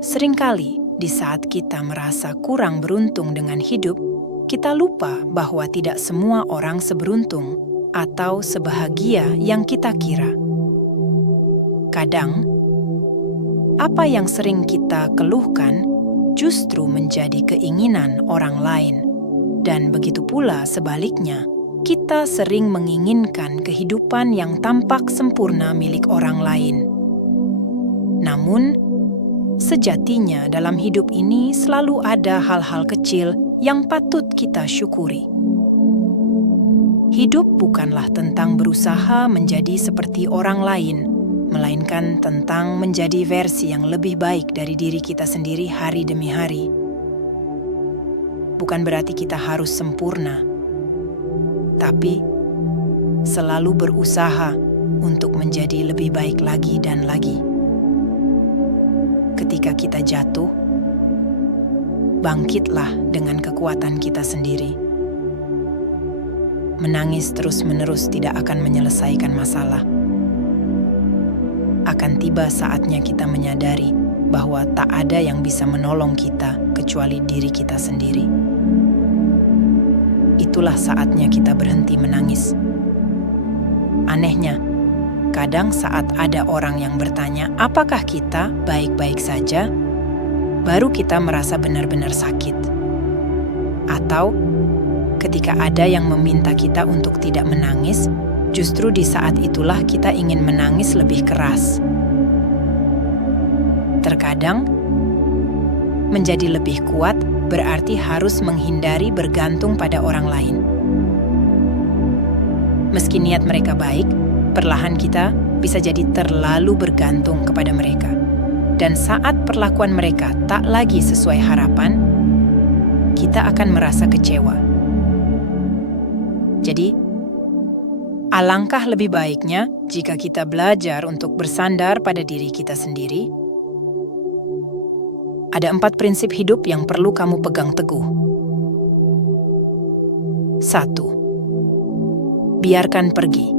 Seringkali, di saat kita merasa kurang beruntung dengan hidup, kita lupa bahwa tidak semua orang seberuntung atau sebahagia yang kita kira. Kadang, apa yang sering kita keluhkan justru menjadi keinginan orang lain, dan begitu pula sebaliknya, kita sering menginginkan kehidupan yang tampak sempurna milik orang lain. Namun, sejatinya dalam hidup ini selalu ada hal-hal kecil yang patut kita syukuri. Hidup bukanlah tentang berusaha menjadi seperti orang lain, melainkan tentang menjadi versi yang lebih baik dari diri kita sendiri hari demi hari. Bukan berarti kita harus sempurna, tapi selalu berusaha untuk menjadi lebih baik lagi dan lagi. Ketika kita jatuh, bangkitlah dengan kekuatan kita sendiri. Menangis terus-menerus tidak akan menyelesaikan masalah. Akan tiba saatnya kita menyadari bahwa tak ada yang bisa menolong kita kecuali diri kita sendiri. Itulah saatnya kita berhenti menangis. Anehnya, kadang saat ada orang yang bertanya, apakah kita baik-baik saja? Baru kita merasa benar-benar sakit. Atau ketika ada yang meminta kita untuk tidak menangis, justru di saat itulah kita ingin menangis lebih keras. Terkadang, menjadi lebih kuat berarti harus menghindari bergantung pada orang lain. Meski niat mereka baik, perlahan kita bisa jadi terlalu bergantung kepada mereka. Dan saat perlakuan mereka tak lagi sesuai harapan, kita akan merasa kecewa. Jadi, alangkah lebih baiknya jika kita belajar untuk bersandar pada diri kita sendiri. Ada 4 prinsip hidup yang perlu kamu pegang teguh. 1. Biarkan pergi.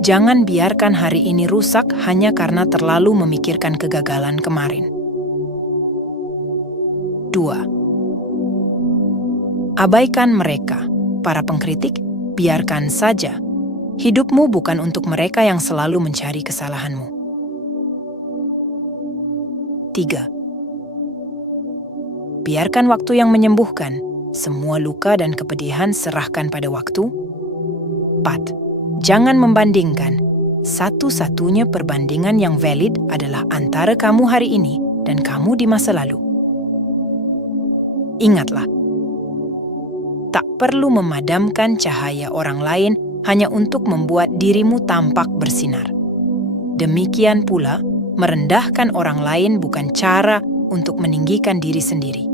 Jangan biarkan hari ini rusak hanya karena terlalu memikirkan kegagalan kemarin. 2. Abaikan mereka, para pengkritik, biarkan saja. Hidupmu bukan untuk mereka yang selalu mencari kesalahanmu. 3. Biarkan waktu yang menyembuhkan. Semua luka dan kepedihan serahkan pada waktu. 4. Jangan membandingkan. Satu-satunya perbandingan yang valid adalah antara kamu hari ini dan kamu di masa lalu. Ingatlah, tak perlu memadamkan cahaya orang lain hanya untuk membuat dirimu tampak bersinar. Demikian pula, merendahkan orang lain bukan cara untuk meninggikan diri sendiri.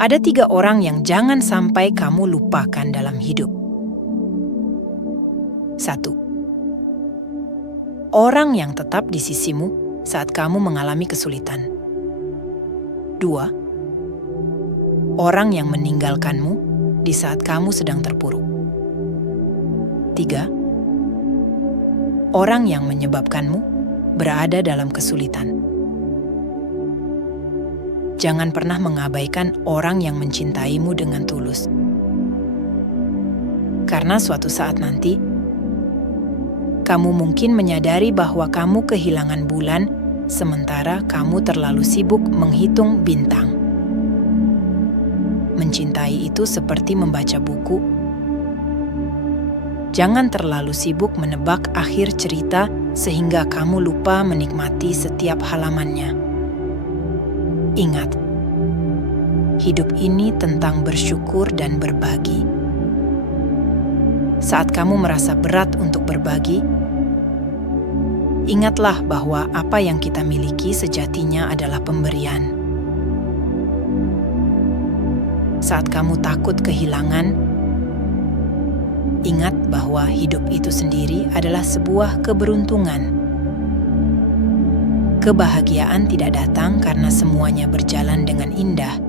Ada 3 orang yang jangan sampai kamu lupakan dalam hidup. 1. Orang yang tetap di sisimu saat kamu mengalami kesulitan. 2. Orang yang meninggalkanmu di saat kamu sedang terpuruk. 3. Orang yang menyebabkanmu berada dalam kesulitan. Jangan pernah mengabaikan orang yang mencintaimu dengan tulus. Karena suatu saat nanti, kamu mungkin menyadari bahwa kamu kehilangan bulan, sementara kamu terlalu sibuk menghitung bintang. Mencintai itu seperti membaca buku. Jangan terlalu sibuk menebak akhir cerita sehingga kamu lupa menikmati setiap halamannya. Ingat, hidup ini tentang bersyukur dan berbagi. Saat kamu merasa berat untuk berbagi, ingatlah bahwa apa yang kita miliki sejatinya adalah pemberian. Saat kamu takut kehilangan, ingat bahwa hidup itu sendiri adalah sebuah keberuntungan. Kebahagiaan tidak datang karena semuanya berjalan dengan indah,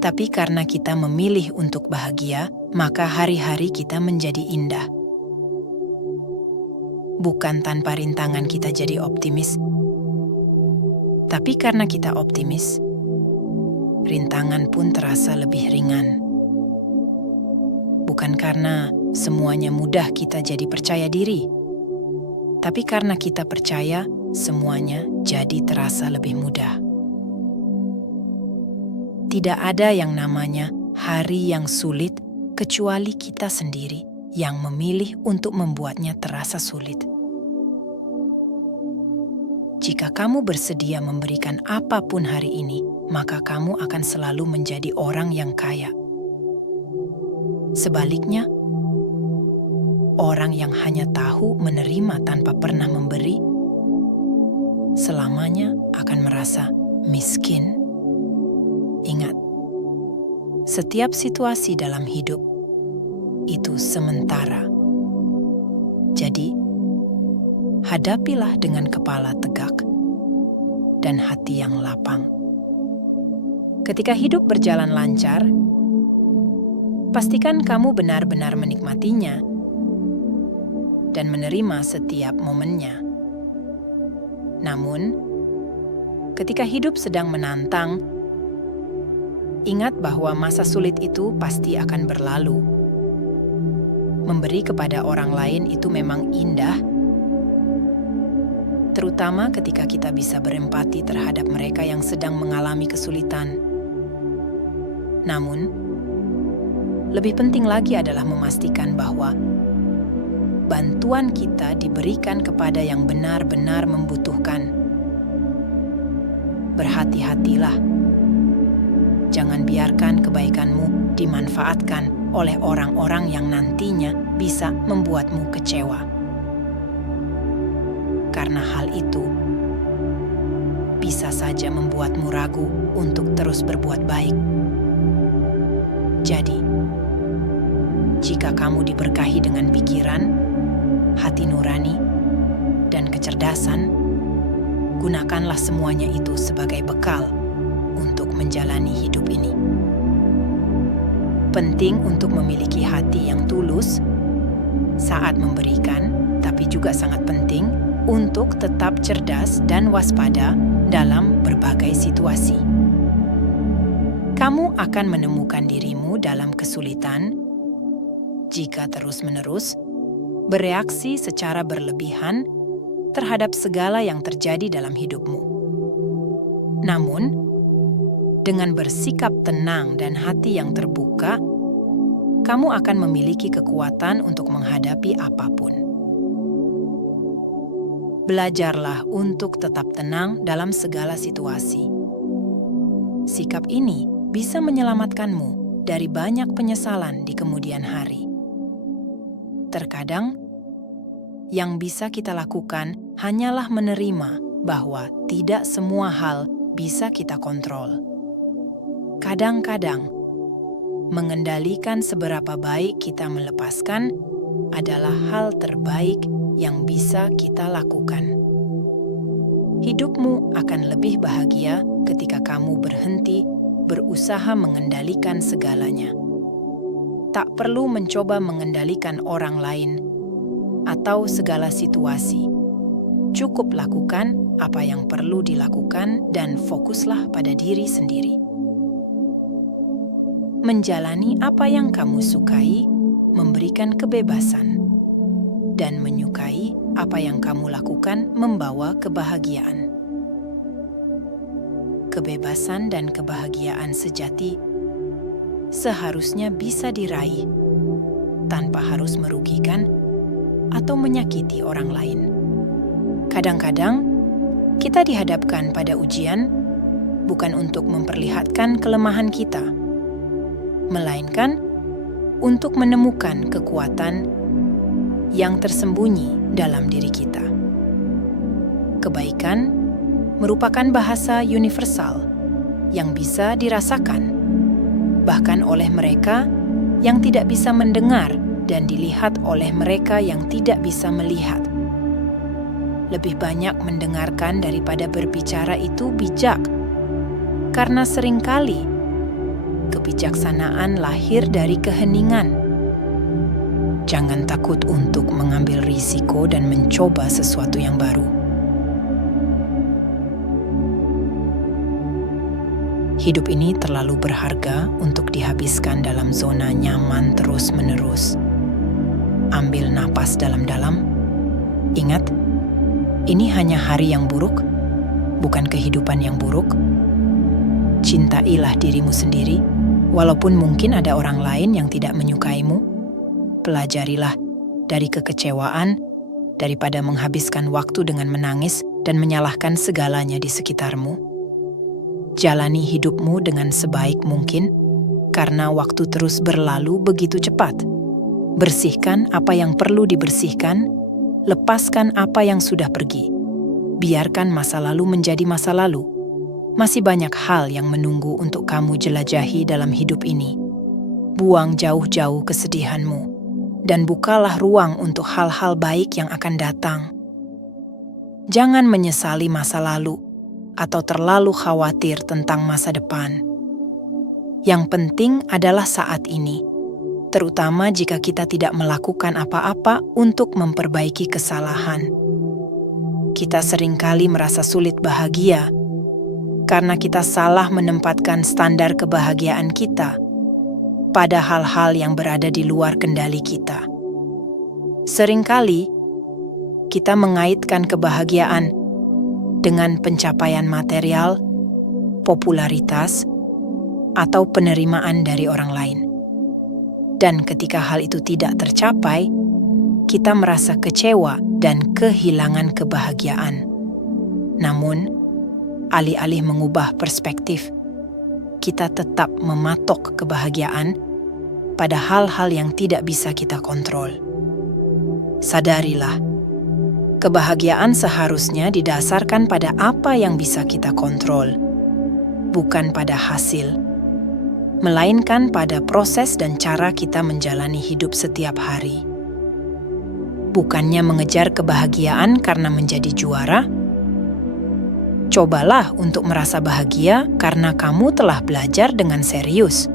tapi karena kita memilih untuk bahagia, maka hari-hari kita menjadi indah. Bukan tanpa rintangan kita jadi optimis, tapi karena kita optimis, rintangan pun terasa lebih ringan. Bukan karena semuanya mudah kita jadi percaya diri, tapi karena kita percaya semuanya jadi terasa lebih mudah. Tidak ada yang namanya hari yang sulit kecuali kita sendiri yang memilih untuk membuatnya terasa sulit. Jika kamu bersedia memberikan apapun hari ini, maka kamu akan selalu menjadi orang yang kaya. Sebaliknya, orang yang hanya tahu menerima tanpa pernah memberi, selamanya akan merasa miskin. Ingat, setiap situasi dalam hidup itu sementara. Jadi, hadapilah dengan kepala tegak dan hati yang lapang. Ketika hidup berjalan lancar, pastikan kamu benar-benar menikmatinya dan menerima setiap momennya. Namun, ketika hidup sedang menantang, ingat bahwa masa sulit itu pasti akan berlalu. Memberi kepada orang lain itu memang indah, terutama ketika kita bisa berempati terhadap mereka yang sedang mengalami kesulitan. Namun, lebih penting lagi adalah memastikan bahwa bantuan kita diberikan kepada yang benar-benar membutuhkan. Berhati-hatilah. Jangan biarkan kebaikanmu dimanfaatkan oleh orang-orang yang nantinya bisa membuatmu kecewa. Karena hal itu bisa saja membuatmu ragu untuk terus berbuat baik. Jadi, jika kamu diberkahi dengan pikiran, hati nurani, dan kecerdasan, gunakanlah semuanya itu sebagai bekal untuk menjalani hidup ini. Penting untuk memiliki hati yang tulus saat memberikan, tapi juga sangat penting untuk tetap cerdas dan waspada dalam berbagai situasi. Kamu akan menemukan dirimu dalam kesulitan jika terus-menerus bereaksi secara berlebihan terhadap segala yang terjadi dalam hidupmu. Namun, dengan bersikap tenang dan hati yang terbuka, kamu akan memiliki kekuatan untuk menghadapi apapun. Belajarlah untuk tetap tenang dalam segala situasi. Sikap ini bisa menyelamatkanmu dari banyak penyesalan di kemudian hari. Terkadang, yang bisa kita lakukan hanyalah menerima bahwa tidak semua hal bisa kita kontrol. Kadang-kadang, mengendalikan seberapa baik kita melepaskan adalah hal terbaik yang bisa kita lakukan. Hidupmu akan lebih bahagia ketika kamu berhenti berusaha mengendalikan segalanya. Tak perlu mencoba mengendalikan orang lain atau segala situasi. Cukup lakukan apa yang perlu dilakukan dan fokuslah pada diri sendiri. Menjalani apa yang kamu sukai memberikan kebebasan, dan menyukai apa yang kamu lakukan membawa kebahagiaan. Kebebasan dan kebahagiaan sejati seharusnya bisa diraih tanpa harus merugikan atau menyakiti orang lain. Kadang-kadang, kita dihadapkan pada ujian bukan untuk memperlihatkan kelemahan kita, melainkan untuk menemukan kekuatan yang tersembunyi dalam diri kita. Kebaikan merupakan bahasa universal yang bisa dirasakan, bahkan oleh mereka yang tidak bisa mendengar dan dilihat oleh mereka yang tidak bisa melihat. Lebih banyak mendengarkan daripada berbicara itu bijak, karena seringkali kebijaksanaan lahir dari keheningan. Jangan takut untuk mengambil risiko dan mencoba sesuatu yang baru. Hidup ini terlalu berharga untuk dihabiskan dalam zona nyaman terus-menerus. Ambil napas dalam-dalam. Ingat, ini hanya hari yang buruk, bukan kehidupan yang buruk. Cintailah dirimu sendiri, walaupun mungkin ada orang lain yang tidak menyukaimu. Pelajarilah dari kekecewaan daripada menghabiskan waktu dengan menangis dan menyalahkan segalanya di sekitarmu. Jalani hidupmu dengan sebaik mungkin, karena waktu terus berlalu begitu cepat. Bersihkan apa yang perlu dibersihkan, lepaskan apa yang sudah pergi. Biarkan masa lalu menjadi masa lalu. Masih banyak hal yang menunggu untuk kamu jelajahi dalam hidup ini. Buang jauh-jauh kesedihanmu. Dan bukalah ruang untuk hal-hal baik yang akan datang. Jangan menyesali masa lalu atau terlalu khawatir tentang masa depan. Yang penting adalah saat ini, terutama jika kita tidak melakukan apa-apa untuk memperbaiki kesalahan. Kita seringkali merasa sulit bahagia karena kita salah menempatkan standar kebahagiaan kita pada hal-hal yang berada di luar kendali kita. Seringkali, kita mengaitkan kebahagiaan dengan pencapaian material, popularitas, atau penerimaan dari orang lain. Dan ketika hal itu tidak tercapai, kita merasa kecewa dan kehilangan kebahagiaan. Namun, alih-alih mengubah perspektif, kita tetap mematok kebahagiaan pada hal-hal yang tidak bisa kita kontrol. Sadarilah, kebahagiaan seharusnya didasarkan pada apa yang bisa kita kontrol, bukan pada hasil, melainkan pada proses dan cara kita menjalani hidup setiap hari. Bukannya mengejar kebahagiaan karena menjadi juara. Cobalah untuk merasa bahagia karena kamu telah belajar dengan serius.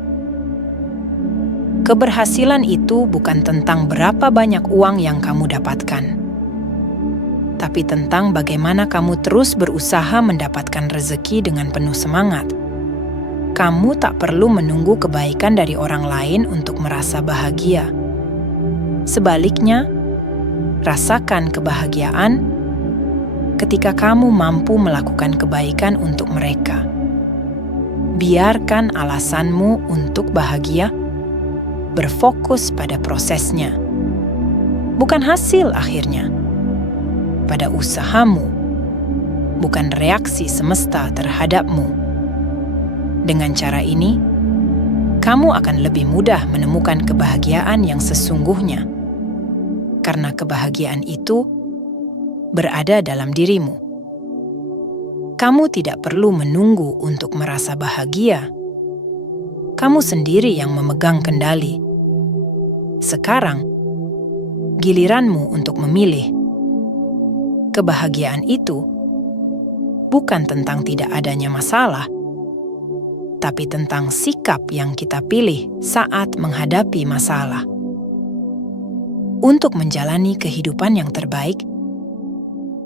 Keberhasilan itu bukan tentang berapa banyak uang yang kamu dapatkan, tapi tentang bagaimana kamu terus berusaha mendapatkan rezeki dengan penuh semangat. Kamu tak perlu menunggu kebaikan dari orang lain untuk merasa bahagia. Sebaliknya, rasakan kebahagiaan ketika kamu mampu melakukan kebaikan untuk mereka. Biarkan alasanmu untuk bahagia berfokus pada prosesnya, bukan hasil akhirnya. Pada usahamu, bukan reaksi semesta terhadapmu. Dengan cara ini, kamu akan lebih mudah menemukan kebahagiaan yang sesungguhnya, karena kebahagiaan itu berada dalam dirimu. Kamu tidak perlu menunggu untuk merasa bahagia. Kamu sendiri yang memegang kendali. Sekarang, giliranmu untuk memilih. Kebahagiaan itu bukan tentang tidak adanya masalah, tapi tentang sikap yang kita pilih saat menghadapi masalah. Untuk menjalani kehidupan yang terbaik,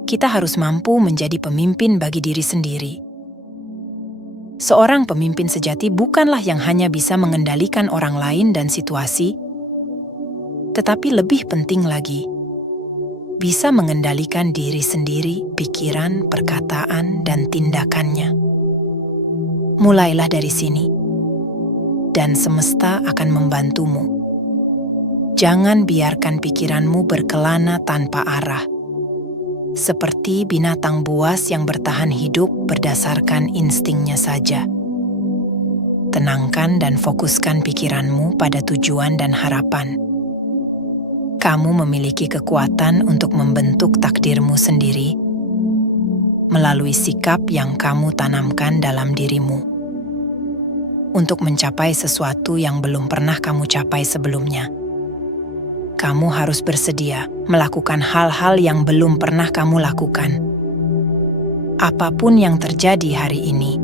kita harus mampu menjadi pemimpin bagi diri sendiri. Seorang pemimpin sejati bukanlah yang hanya bisa mengendalikan orang lain dan situasi, tetapi lebih penting lagi, bisa mengendalikan diri sendiri, pikiran, perkataan, dan tindakannya. Mulailah dari sini, dan semesta akan membantumu. Jangan biarkan pikiranmu berkelana tanpa arah, seperti binatang buas yang bertahan hidup berdasarkan instingnya saja. Tenangkan dan fokuskan pikiranmu pada tujuan dan harapan. Kamu memiliki kekuatan untuk membentuk takdirmu sendiri melalui sikap yang kamu tanamkan dalam dirimu untuk mencapai sesuatu yang belum pernah kamu capai sebelumnya. Kamu harus bersedia melakukan hal-hal yang belum pernah kamu lakukan. Apapun yang terjadi hari ini,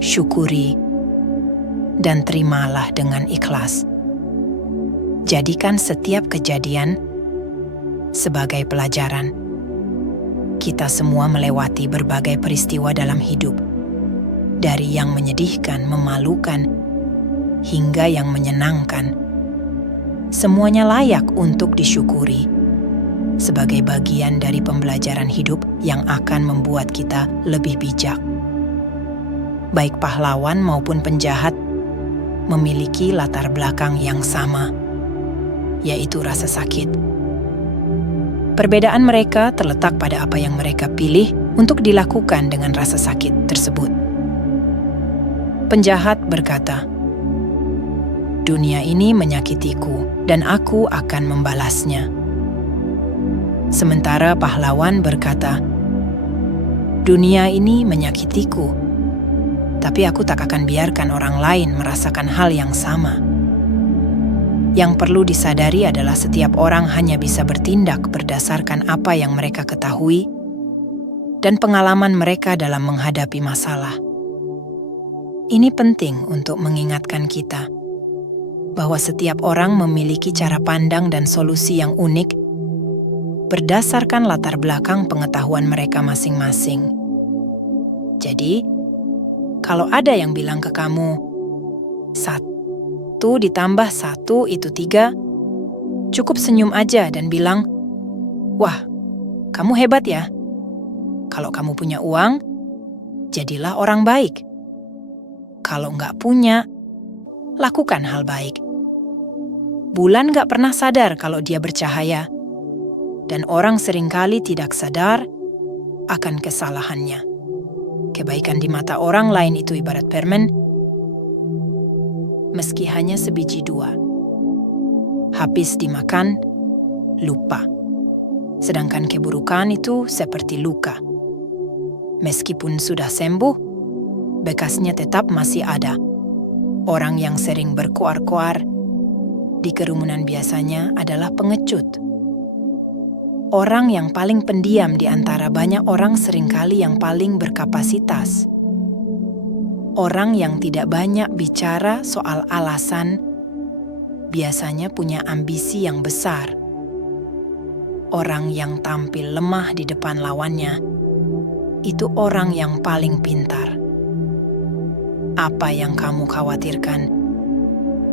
syukuri dan terimalah dengan ikhlas. Jadikan setiap kejadian sebagai pelajaran. Kita semua melewati berbagai peristiwa dalam hidup, dari yang menyedihkan, memalukan, hingga yang menyenangkan. Semuanya layak untuk disyukuri sebagai bagian dari pembelajaran hidup yang akan membuat kita lebih bijak. Baik pahlawan maupun penjahat memiliki latar belakang yang sama, yaitu rasa sakit. Perbedaan mereka terletak pada apa yang mereka pilih untuk dilakukan dengan rasa sakit tersebut. Penjahat berkata, "Dunia ini menyakitiku dan aku akan membalasnya." Sementara pahlawan berkata, "Dunia ini menyakitiku, tapi aku tak akan biarkan orang lain merasakan hal yang sama." Yang perlu disadari adalah setiap orang hanya bisa bertindak berdasarkan apa yang mereka ketahui dan pengalaman mereka dalam menghadapi masalah. Ini penting untuk mengingatkan kita bahwa setiap orang memiliki cara pandang dan solusi yang unik berdasarkan latar belakang pengetahuan mereka masing-masing. Jadi, kalau ada yang bilang ke kamu, 1 ditambah 1 itu 3, cukup senyum aja dan bilang, "Wah, kamu hebat ya. Kalau kamu punya uang, jadilah orang baik. Kalau nggak punya, lakukan hal baik." Bulan nggak pernah sadar kalau dia bercahaya, dan orang seringkali tidak sadar akan kesalahannya. Kebaikan di mata orang lain itu ibarat permen, meski hanya sebiji 2. Habis dimakan, lupa. Sedangkan keburukan itu seperti luka. Meskipun sudah sembuh, bekasnya tetap masih ada. Orang yang sering berkoar-koar di kerumunan biasanya adalah pengecut. Orang yang paling pendiam di antara banyak orang seringkali yang paling berkapasitas. Orang yang tidak banyak bicara soal alasan biasanya punya ambisi yang besar. Orang yang tampil lemah di depan lawannya itu orang yang paling pintar. Apa yang kamu khawatirkan,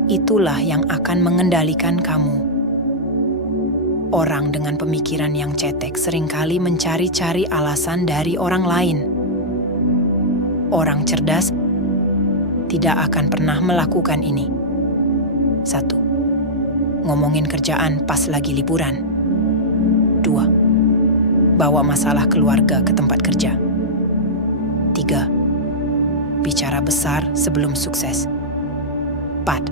itulah yang akan mengendalikan kamu. Orang dengan pemikiran yang cetek seringkali mencari-cari alasan dari orang lain. Orang cerdas tidak akan pernah melakukan ini. 1. Ngomongin kerjaan pas lagi liburan. 2. Bawa masalah keluarga ke tempat kerja. 3. Bicara besar sebelum sukses. 4.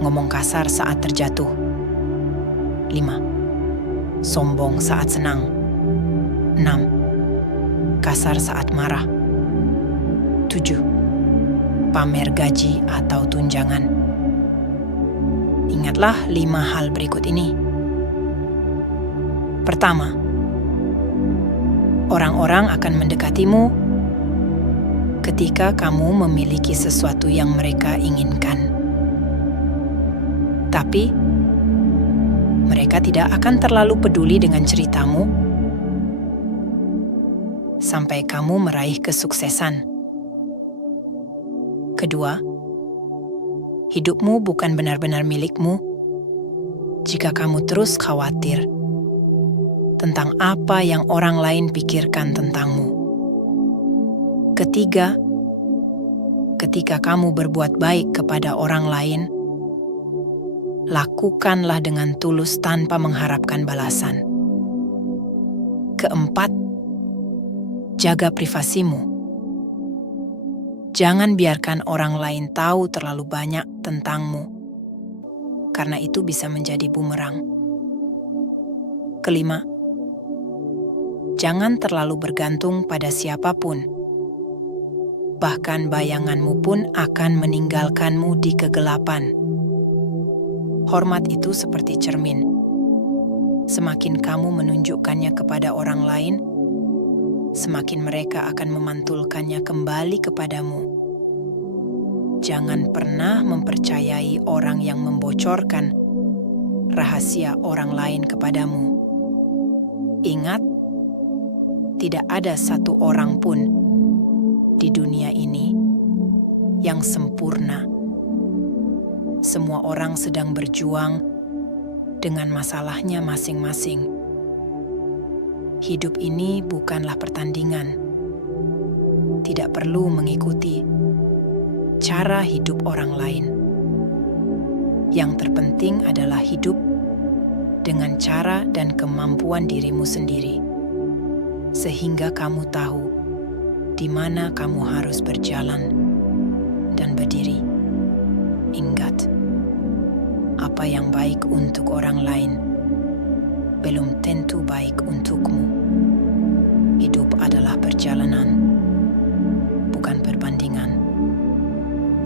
Ngomong kasar saat terjatuh. 5. Sombong saat senang. 6. Kasar saat marah. 7. Pamer gaji atau tunjangan. Ingatlah 5 hal berikut ini. Pertama, orang-orang akan mendekatimu ketika kamu memiliki sesuatu yang mereka inginkan. Tapi, mereka tidak akan terlalu peduli dengan ceritamu sampai kamu meraih kesuksesan. Kedua, hidupmu bukan benar-benar milikmu jika kamu terus khawatir tentang apa yang orang lain pikirkan tentangmu. Ketiga, ketika kamu berbuat baik kepada orang lain, lakukanlah dengan tulus tanpa mengharapkan balasan. Keempat, jaga privasimu. Jangan biarkan orang lain tahu terlalu banyak tentangmu, karena itu bisa menjadi bumerang. Kelima, jangan terlalu bergantung pada siapapun. Bahkan bayanganmu pun akan meninggalkanmu di kegelapan. Hormat itu seperti cermin. Semakin kamu menunjukkannya kepada orang lain, semakin mereka akan memantulkannya kembali kepadamu. Jangan pernah mempercayai orang yang membocorkan rahasia orang lain kepadamu. Ingat, tidak ada satu orang pun di dunia ini yang sempurna. Semua orang sedang berjuang dengan masalahnya masing-masing. Hidup ini bukanlah pertandingan. Tidak perlu mengikuti cara hidup orang lain. Yang terpenting adalah hidup dengan cara dan kemampuan dirimu sendiri, sehingga kamu tahu di mana kamu harus berjalan dan berdiri. Ingat, apa yang baik untuk orang lain belum tentu baik untukmu. Hidup adalah perjalanan, bukan perbandingan.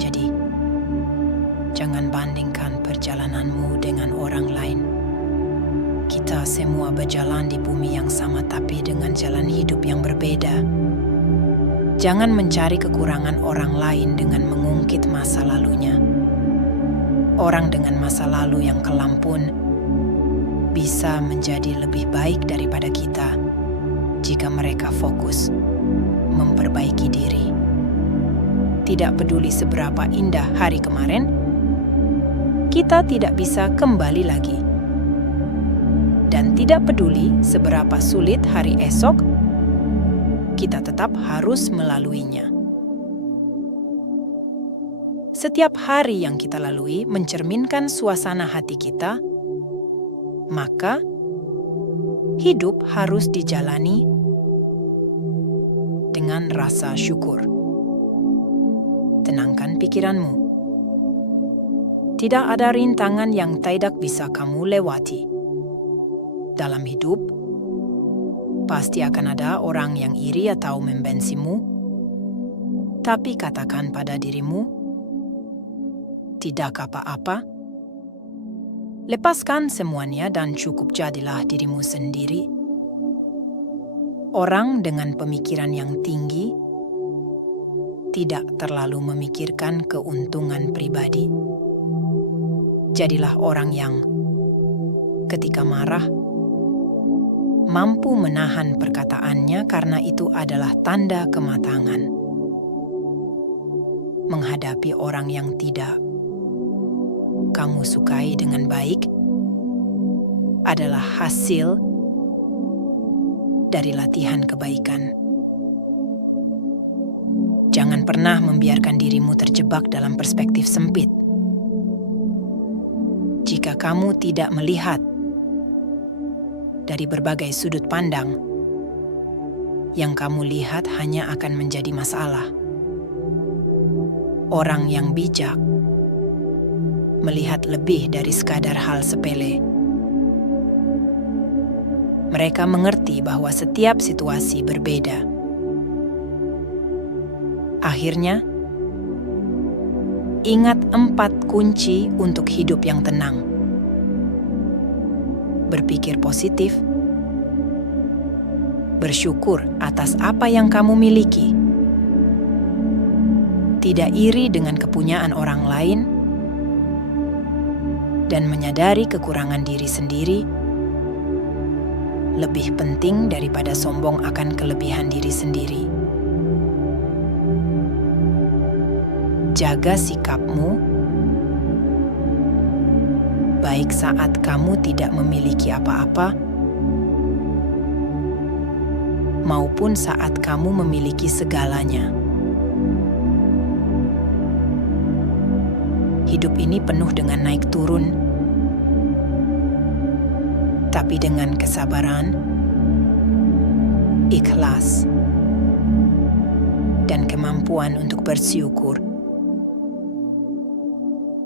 Jadi, jangan bandingkan perjalananmu dengan orang lain. Kita semua berjalan di bumi yang sama tapi dengan jalan hidup yang berbeda. Jangan mencari kekurangan orang lain dengan mengungkit masa lalunya. Orang dengan masa lalu yang kelam pun bisa menjadi lebih baik daripada kita jika mereka fokus memperbaiki diri. Tidak peduli seberapa indah hari kemarin, kita tidak bisa kembali lagi. Dan tidak peduli seberapa sulit hari esok, kita tetap harus melaluinya. Setiap hari yang kita lalui mencerminkan suasana hati kita, maka hidup harus dijalani dengan rasa syukur. Tenangkan pikiranmu. Tidak ada rintangan yang tidak bisa kamu lewati. Dalam hidup, pasti akan ada orang yang iri atau membencimu, tapi katakan pada dirimu, tidak apa-apa. Lepaskan semuanya dan cukup jadilah dirimu sendiri. Orang dengan pemikiran yang tinggi tidak terlalu memikirkan keuntungan pribadi. Jadilah orang yang ketika marah mampu menahan perkataannya karena itu adalah tanda kematangan. Menghadapi orang yang tidak kamu sukai dengan baik adalah hasil dari latihan kebaikan. Jangan pernah membiarkan dirimu terjebak dalam perspektif sempit. Jika kamu tidak melihat dari berbagai sudut pandang, yang kamu lihat hanya akan menjadi masalah. Orang yang bijak melihat lebih dari sekadar hal sepele. Mereka mengerti bahwa setiap situasi berbeda. Akhirnya, ingat 4 kunci untuk hidup yang tenang. Berpikir positif, bersyukur atas apa yang kamu miliki, tidak iri dengan kepunyaan orang lain, dan menyadari kekurangan diri sendiri lebih penting daripada sombong akan kelebihan diri sendiri. Jaga sikapmu, baik saat kamu tidak memiliki apa-apa, maupun saat kamu memiliki segalanya. Hidup ini penuh dengan naik turun, tapi dengan kesabaran, ikhlas, dan kemampuan untuk bersyukur,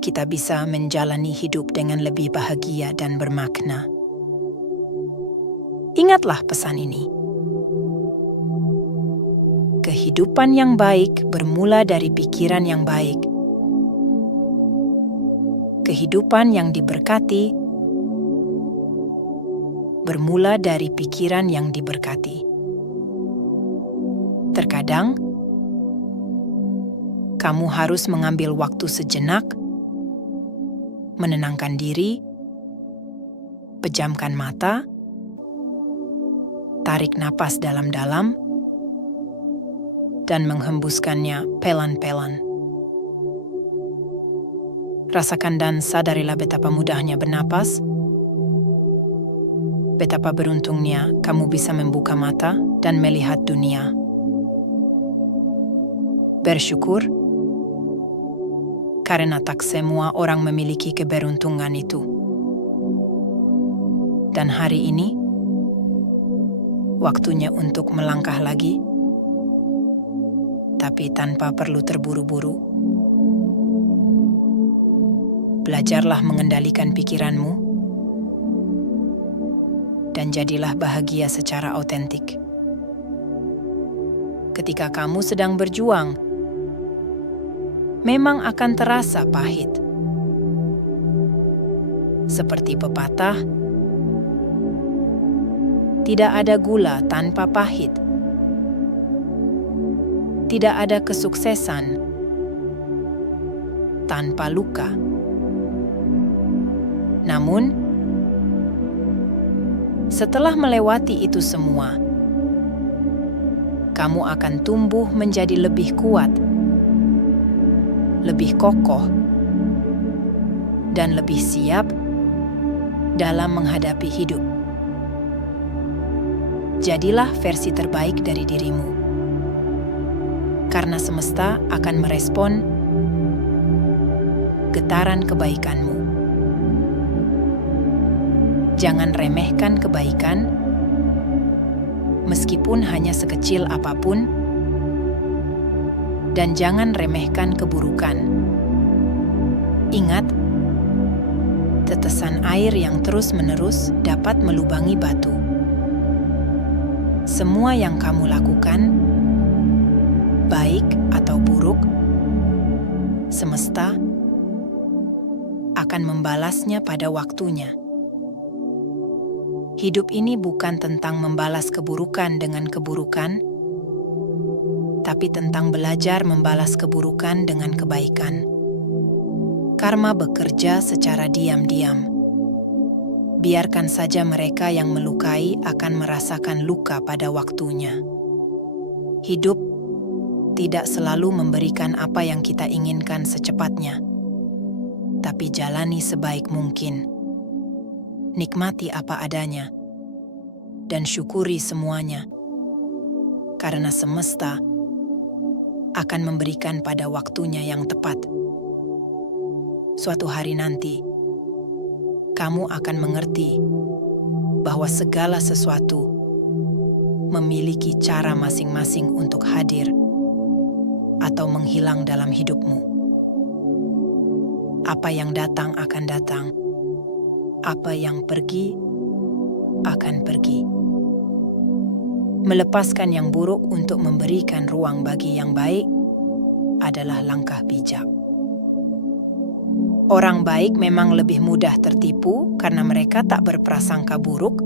kita bisa menjalani hidup dengan lebih bahagia dan bermakna. Ingatlah pesan ini. Kehidupan yang baik bermula dari pikiran yang baik. Kehidupan yang diberkati bermula dari pikiran yang diberkati. Terkadang, kamu harus mengambil waktu sejenak, menenangkan diri, Pejamkan mata, tarik napas dalam-dalam, dan menghembuskannya pelan-pelan. Rasakan dan sadarilah betapa mudahnya bernapas, betapa beruntungnya kamu bisa membuka mata dan melihat dunia. Bersyukur, karena tak semua orang memiliki keberuntungan itu. Dan hari ini, waktunya untuk melangkah lagi, tapi tanpa perlu terburu-buru. Belajarlah mengendalikan pikiranmu, dan jadilah bahagia secara autentik. Ketika kamu sedang berjuang, memang akan terasa pahit. Seperti pepatah, tidak ada gula tanpa pahit. Tidak ada kesuksesan tanpa luka. Namun, setelah melewati itu semua, kamu akan tumbuh menjadi lebih kuat, lebih kokoh, dan lebih siap dalam menghadapi hidup. Jadilah versi terbaik dari dirimu, karena semesta akan merespon getaran kebaikanmu. Jangan remehkan kebaikan, meskipun hanya sekecil apapun, dan jangan remehkan keburukan. Ingat, tetesan air yang terus-menerus dapat melubangi batu. Semua yang kamu lakukan, baik atau buruk, semesta akan membalasnya pada waktunya. Hidup ini bukan tentang membalas keburukan dengan keburukan, tapi tentang belajar membalas keburukan dengan kebaikan. Karma bekerja secara diam-diam. Biarkan saja mereka yang melukai akan merasakan luka pada waktunya. Hidup tidak selalu memberikan apa yang kita inginkan secepatnya, tapi jalani sebaik mungkin. Nikmati apa adanya, dan syukuri semuanya, karena semesta akan memberikan pada waktunya yang tepat. Suatu hari nanti, kamu akan mengerti bahwa segala sesuatu memiliki cara masing-masing untuk hadir atau menghilang dalam hidupmu. Apa yang datang akan datang. Apa yang pergi akan pergi. Melepaskan yang buruk untuk memberikan ruang bagi yang baik adalah langkah bijak. Orang baik memang lebih mudah tertipu karena mereka tak berprasangka buruk.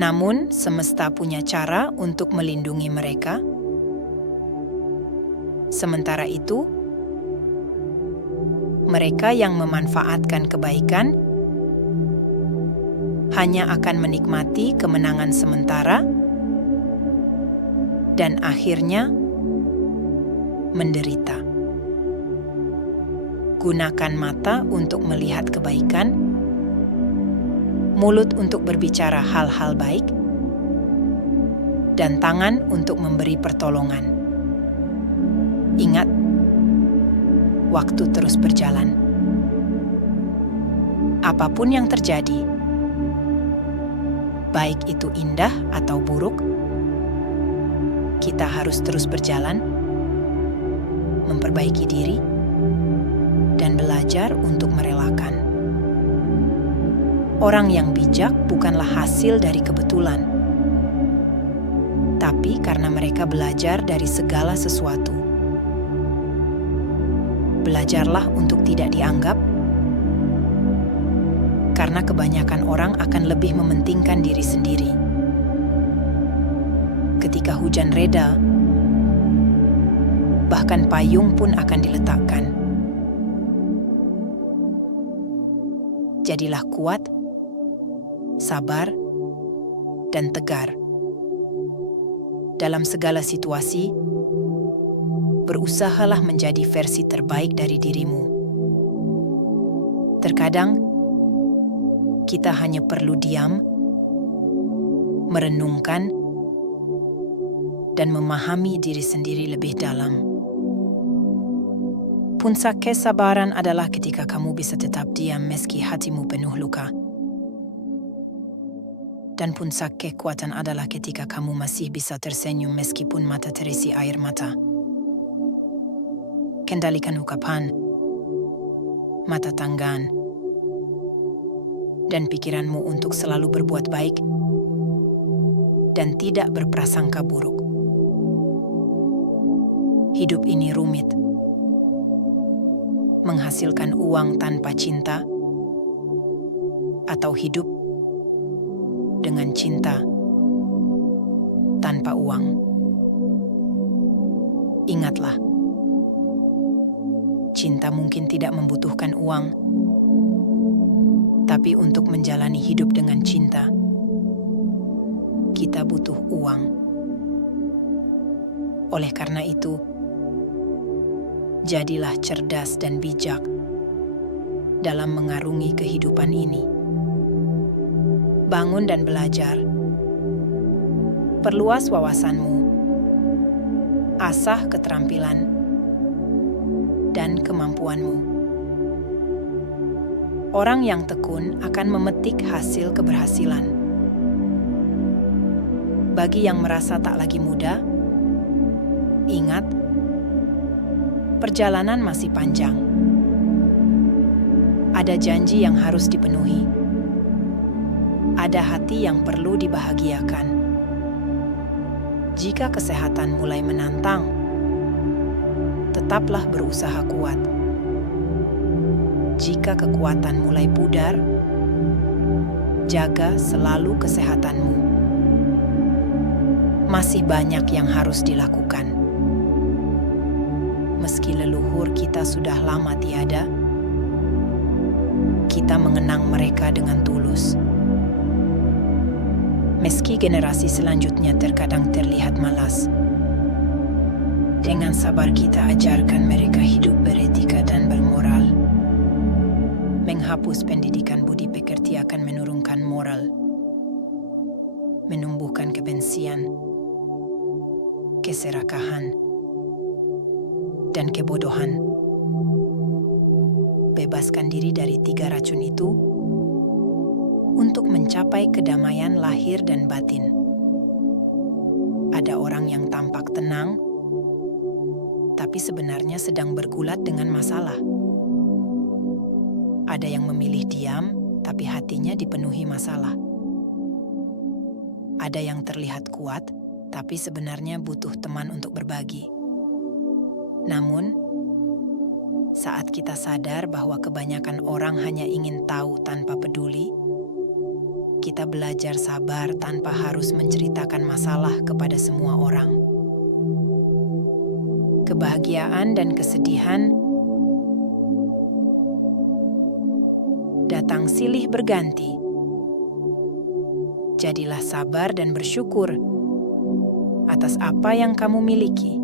Namun, semesta punya cara untuk melindungi mereka. Sementara itu, mereka yang memanfaatkan kebaikan hanya akan menikmati kemenangan sementara dan akhirnya menderita. Gunakan mata untuk melihat kebaikan, mulut untuk berbicara hal-hal baik, dan tangan untuk memberi pertolongan. Ingat, waktu terus berjalan. Apapun yang terjadi, baik itu indah atau buruk, kita harus terus berjalan, memperbaiki diri, dan belajar untuk merelakan. Orang yang bijak bukanlah hasil dari kebetulan, tapi karena mereka belajar dari segala sesuatu. Belajarlah untuk tidak dianggap, karena kebanyakan orang akan lebih mementingkan diri sendiri. Ketika hujan reda, bahkan payung pun akan diletakkan. Jadilah kuat, sabar, dan tegar. Dalam segala situasi, berusahalah menjadi versi terbaik dari dirimu. Terkadang, kita hanya perlu diam, merenungkan, dan memahami diri sendiri lebih dalam. Puncak kesabaran adalah ketika kamu bisa tetap diam meski hatimu penuh luka. Dan puncak kekuatan adalah ketika kamu masih bisa tersenyum meskipun mata terisi air mata. Kendalikan ungkapan, mata tangan, dan pikiranmu untuk selalu berbuat baik dan tidak berprasangka buruk. Hidup ini rumit. Menghasilkan uang tanpa cinta, atau hidup dengan cinta tanpa uang. Ingatlah, cinta mungkin tidak membutuhkan uang, tapi untuk menjalani hidup dengan cinta, kita butuh uang. Oleh karena itu, jadilah cerdas dan bijak dalam mengarungi kehidupan ini. Bangun dan belajar. Perluas wawasanmu. Asah keterampilan dan kemampuanmu. Orang yang tekun akan memetik hasil keberhasilan. Bagi yang merasa tak lagi muda, ingat, perjalanan masih panjang. Ada janji yang harus dipenuhi. Ada hati yang perlu dibahagiakan. Jika kesehatan mulai menantang, tetaplah berusaha kuat. Jika kekuatan mulai pudar, jaga selalu kesehatanmu. Masih banyak yang harus dilakukan. Meski leluhur kita sudah lama tiada, kita mengenang mereka dengan tulus. Meski generasi selanjutnya terkadang terlihat malas, dengan sabar kita ajarkan mereka hidup beretika dan bermoral. Menghapus pendidikan budi pekerti akan menurunkan moral, menumbuhkan kebencian, keserakahan, dan kebodohan. Bebaskan diri dari 3 racun itu untuk mencapai kedamaian lahir dan batin. Ada orang yang tampak tenang, tapi sebenarnya sedang bergulat dengan masalah. Ada yang memilih diam, tapi hatinya dipenuhi masalah. Ada yang terlihat kuat, tapi sebenarnya butuh teman untuk berbagi. Namun, saat kita sadar bahwa kebanyakan orang hanya ingin tahu tanpa peduli, kita belajar sabar tanpa harus menceritakan masalah kepada semua orang. Kebahagiaan dan kesedihan datang silih berganti. Jadilah sabar dan bersyukur atas apa yang kamu miliki.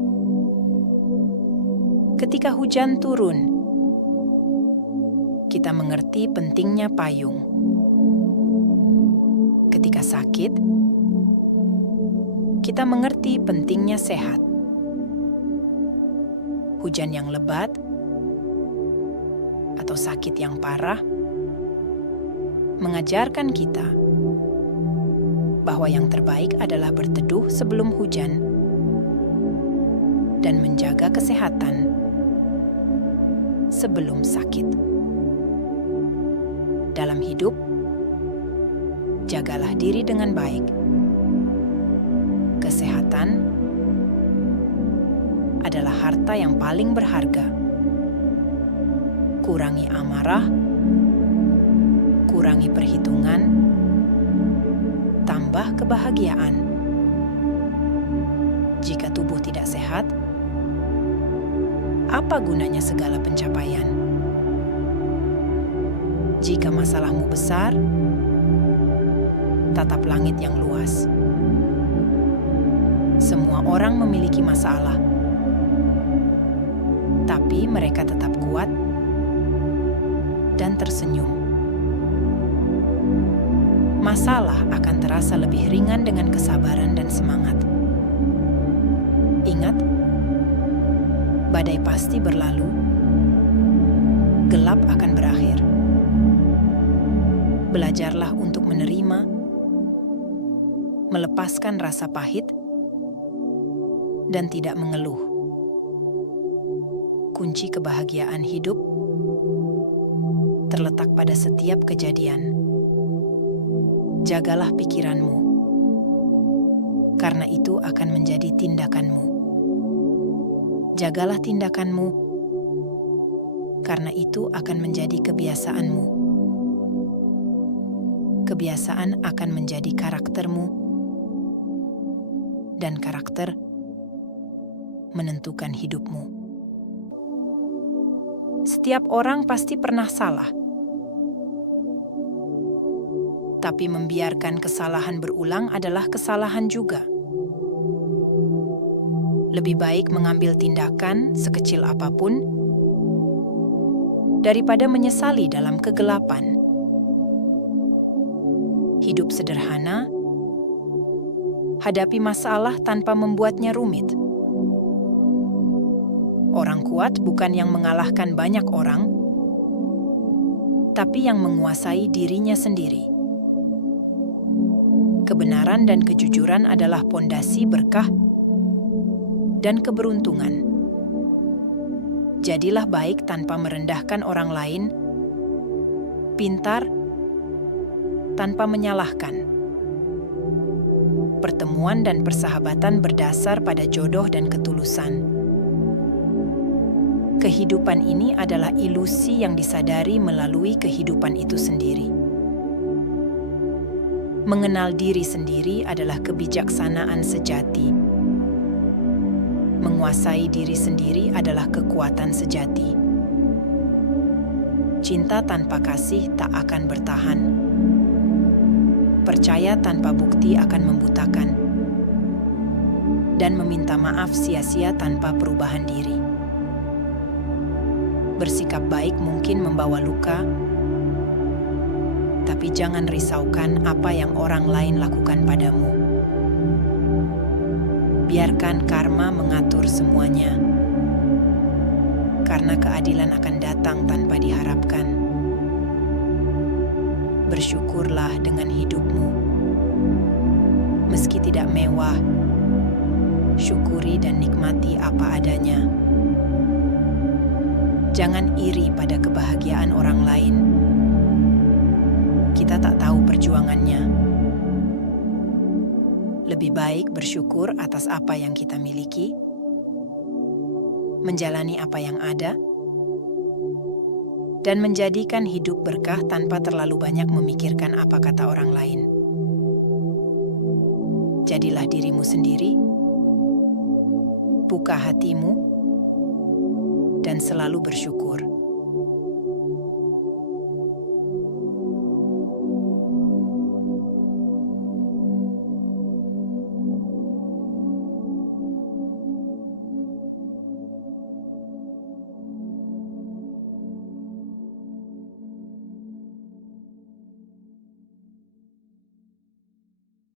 Ketika hujan turun, kita mengerti pentingnya payung. Ketika sakit, kita mengerti pentingnya sehat. Hujan yang lebat atau sakit yang parah mengajarkan kita bahwa yang terbaik adalah berteduh sebelum hujan dan menjaga kesehatan sebelum sakit. Dalam hidup, jagalah diri dengan baik. Kesehatan adalah harta yang paling berharga. Kurangi amarah, kurangi perhitungan, tambah kebahagiaan. Jika tubuh tidak sehat, apa gunanya segala pencapaian? Jika masalahmu besar, tatap langit yang luas. Semua orang memiliki masalah, tapi mereka tetap kuat dan tersenyum. Masalah akan terasa lebih ringan dengan kesabaran dan semangat. Ingat, badai pasti berlalu, gelap akan berakhir. Belajarlah untuk menerima, melepaskan rasa pahit, dan tidak mengeluh. Kunci kebahagiaan hidup terletak pada setiap kejadian. Jagalah pikiranmu, karena itu akan menjadi tindakanmu. Jagalah tindakanmu, karena itu akan menjadi kebiasaanmu. Kebiasaan akan menjadi karaktermu, dan karakter menentukan hidupmu. Setiap orang pasti pernah salah, tapi membiarkan kesalahan berulang adalah kesalahan juga. Lebih baik mengambil tindakan sekecil apapun daripada menyesali dalam kegelapan. Hidup sederhana, hadapi masalah tanpa membuatnya rumit. Orang kuat bukan yang mengalahkan banyak orang, tapi yang menguasai dirinya sendiri. Kebenaran dan kejujuran adalah pondasi berkah dan keberuntungan. Jadilah baik tanpa merendahkan orang lain, pintar tanpa menyalahkan. Pertemuan dan persahabatan berdasar pada jodoh dan ketulusan. Kehidupan ini adalah ilusi yang disadari melalui kehidupan itu sendiri. Mengenal diri sendiri adalah kebijaksanaan sejati. Menguasai diri sendiri adalah kekuatan sejati. Cinta tanpa kasih tak akan bertahan. Percaya tanpa bukti akan membutakan. Dan meminta maaf sia-sia tanpa perubahan diri. Bersikap baik mungkin membawa luka, tapi jangan risaukan apa yang orang lain lakukan padamu. Biarkan karma mengatur semuanya, karena keadilan akan datang tanpa diharapkan. Bersyukurlah dengan hidupmu. Meski tidak mewah, syukuri dan nikmati apa adanya. Jangan iri pada kebahagiaan orang lain. Kita tak tahu perjuangannya. Lebih baik bersyukur atas apa yang kita miliki, menjalani apa yang ada, dan menjadikan hidup berkah tanpa terlalu banyak memikirkan apa kata orang lain. Jadilah dirimu sendiri, buka hatimu, dan selalu bersyukur.